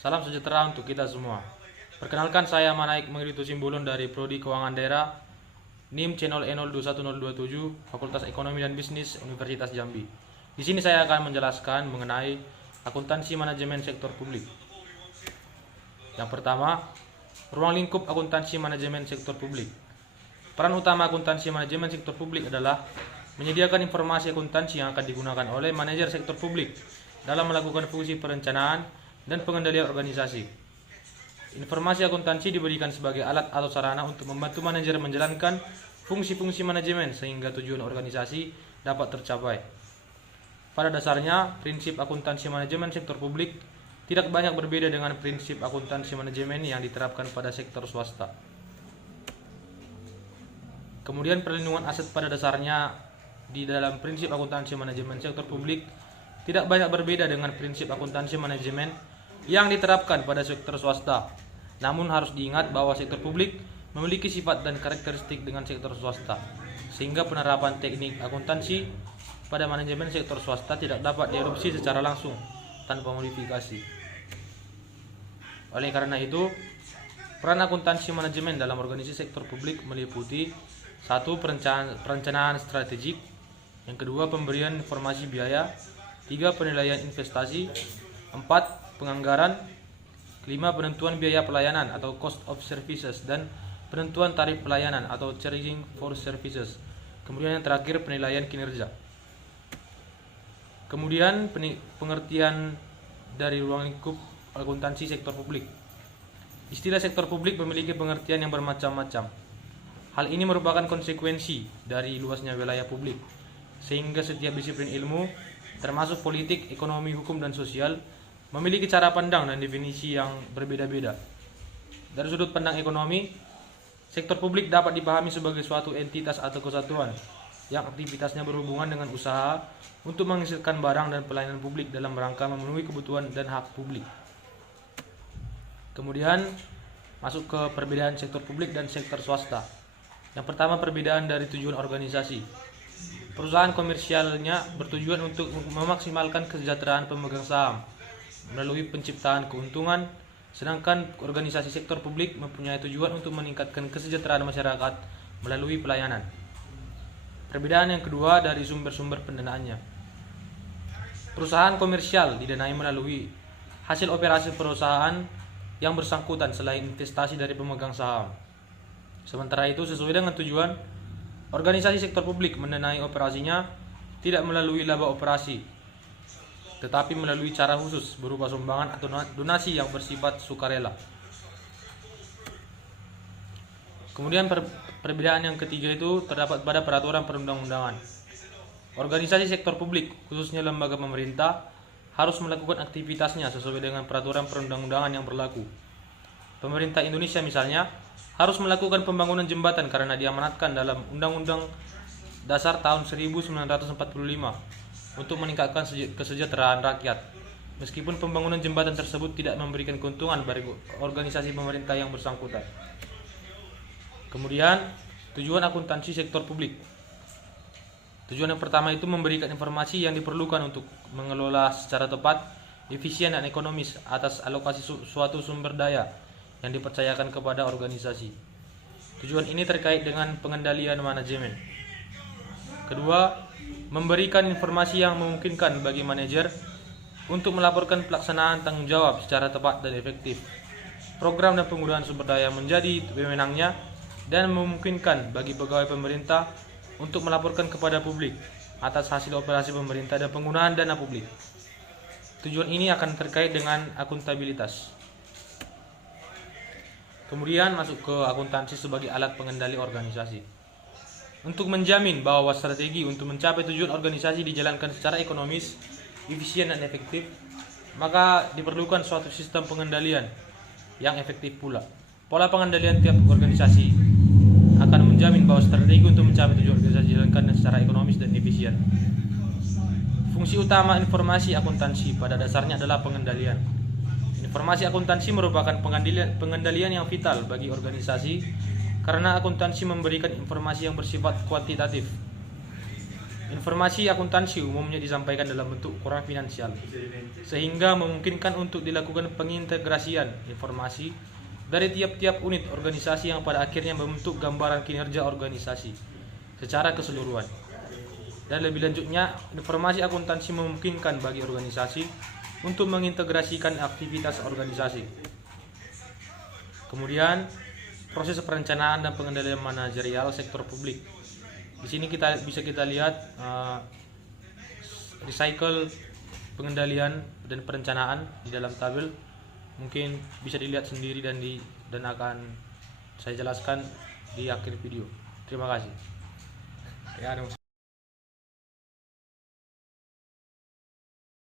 Salam sejahtera untuk kita semua. Perkenalkan, saya Manaik Mengirutu Simbolon dari Prodi Keuangan Daerah, NIM channel E021027, Fakultas Ekonomi dan Bisnis Universitas Jambi. Di sini saya akan menjelaskan mengenai akuntansi manajemen sektor publik. Yang pertama, ruang lingkup akuntansi manajemen sektor publik. Peran utama akuntansi manajemen sektor publik adalah menyediakan informasi akuntansi yang akan digunakan oleh manajer sektor publik dalam melakukan fungsi perencanaan dan pengendalian organisasi. Informasi akuntansi diberikan sebagai alat atau sarana untuk membantu manajer menjalankan fungsi-fungsi manajemen sehingga tujuan organisasi dapat tercapai. Pada dasarnya, prinsip akuntansi manajemen sektor publik tidak banyak berbeda dengan prinsip akuntansi manajemen yang diterapkan pada sektor swasta. Kemudian perlindungan aset pada dasarnya di dalam prinsip akuntansi manajemen sektor publik tidak banyak berbeda dengan prinsip akuntansi manajemen yang diterapkan pada sektor swasta. Namun harus diingat bahwa sektor publik memiliki sifat dan karakteristik dengan sektor swasta, sehingga penerapan teknik akuntansi pada manajemen sektor swasta tidak dapat diadopsi secara langsung tanpa modifikasi. Oleh karena itu, peran akuntansi manajemen dalam organisasi sektor publik meliputi 1. Perencanaan strategik, yang kedua pemberian informasi biaya, 3. Penilaian investasi, 4. Penganggaran, 5. Penentuan biaya pelayanan atau cost of services, dan penentuan tarif pelayanan atau charging for services. Kemudian yang terakhir penilaian kinerja. Kemudian pengertian dari ruang lingkup akuntansi sektor publik. Istilah sektor publik memiliki pengertian yang bermacam-macam. Hal ini merupakan konsekuensi dari luasnya wilayah publik, sehingga setiap disiplin ilmu, termasuk politik, ekonomi, hukum, dan sosial, memiliki cara pandang dan definisi yang berbeda-beda. Dari sudut pandang ekonomi, sektor publik dapat dipahami sebagai suatu entitas atau kesatuan yang aktivitasnya berhubungan dengan usaha untuk menghasilkan barang dan pelayanan publik dalam rangka memenuhi kebutuhan dan hak publik. Kemudian masuk ke perbedaan sektor publik dan sektor swasta. Yang pertama, perbedaan dari tujuan organisasi. Perusahaan komersialnya bertujuan untuk memaksimalkan kesejahteraan pemegang saham melalui penciptaan keuntungan, sedangkan organisasi sektor publik mempunyai tujuan untuk meningkatkan kesejahteraan masyarakat melalui pelayanan. Perbedaan yang kedua dari sumber-sumber pendanaannya. Perusahaan komersial didanai melalui hasil operasi perusahaan yang bersangkutan selain investasi dari pemegang saham. Sementara itu, sesuai dengan tujuan, organisasi sektor publik mendanai operasinya tidak melalui laba operasi, tetapi melalui cara khusus berupa sumbangan atau donasi yang bersifat sukarela. Kemudian perbedaan yang ketiga itu terdapat pada peraturan perundang-undangan. Organisasi sektor publik, khususnya lembaga pemerintah, harus melakukan aktivitasnya sesuai dengan peraturan perundang-undangan yang berlaku. Pemerintah Indonesia misalnya harus melakukan pembangunan jembatan karena diamanatkan dalam Undang-Undang Dasar tahun 1945 untuk meningkatkan kesejahteraan rakyat. Meskipun pembangunan jembatan tersebut tidak memberikan keuntungan bagi organisasi pemerintah yang bersangkutan. Kemudian, tujuan akuntansi sektor publik. Tujuan yang pertama itu memberikan informasi yang diperlukan untuk mengelola secara tepat, efisien, dan ekonomis atas alokasi suatu sumber daya yang dipercayakan kepada organisasi. Tujuan ini terkait dengan pengendalian manajemen. Kedua, memberikan informasi yang memungkinkan bagi manajer untuk melaporkan pelaksanaan tanggung jawab secara tepat dan efektif. Program dan penggunaan sumber daya menjadi wewenangnya dan memungkinkan bagi pegawai pemerintah untuk melaporkan kepada publik atas hasil operasi pemerintah dan penggunaan dana publik. Tujuan ini akan terkait dengan akuntabilitas. Kemudian masuk ke akuntansi sebagai alat pengendali organisasi. Untuk menjamin bahwa strategi untuk mencapai tujuan organisasi dijalankan secara ekonomis, efisien, dan efektif, maka diperlukan suatu sistem pengendalian yang efektif pula. Pola pengendalian tiap organisasi akan menjamin bahwa strategi untuk mencapai tujuan organisasi dijalankan secara ekonomis dan efisien. Fungsi utama informasi akuntansi pada dasarnya adalah pengendalian. Informasi akuntansi merupakan pengendalian yang vital bagi organisasi karena akuntansi memberikan informasi yang bersifat kuantitatif. Informasi akuntansi umumnya disampaikan dalam bentuk koran finansial, sehingga memungkinkan untuk dilakukan pengintegrasian informasi dari tiap-tiap unit organisasi yang pada akhirnya membentuk gambaran kinerja organisasi secara keseluruhan. Dan lebih lanjutnya, informasi akuntansi memungkinkan bagi organisasi untuk mengintegrasikan aktivitas organisasi. Kemudian, proses perencanaan dan pengendalian manajerial sektor publik. Di sini bisa kita lihat recycle pengendalian dan perencanaan di dalam tabel. Mungkin bisa dilihat sendiri dan akan saya jelaskan di akhir video. Terima kasih. Ya,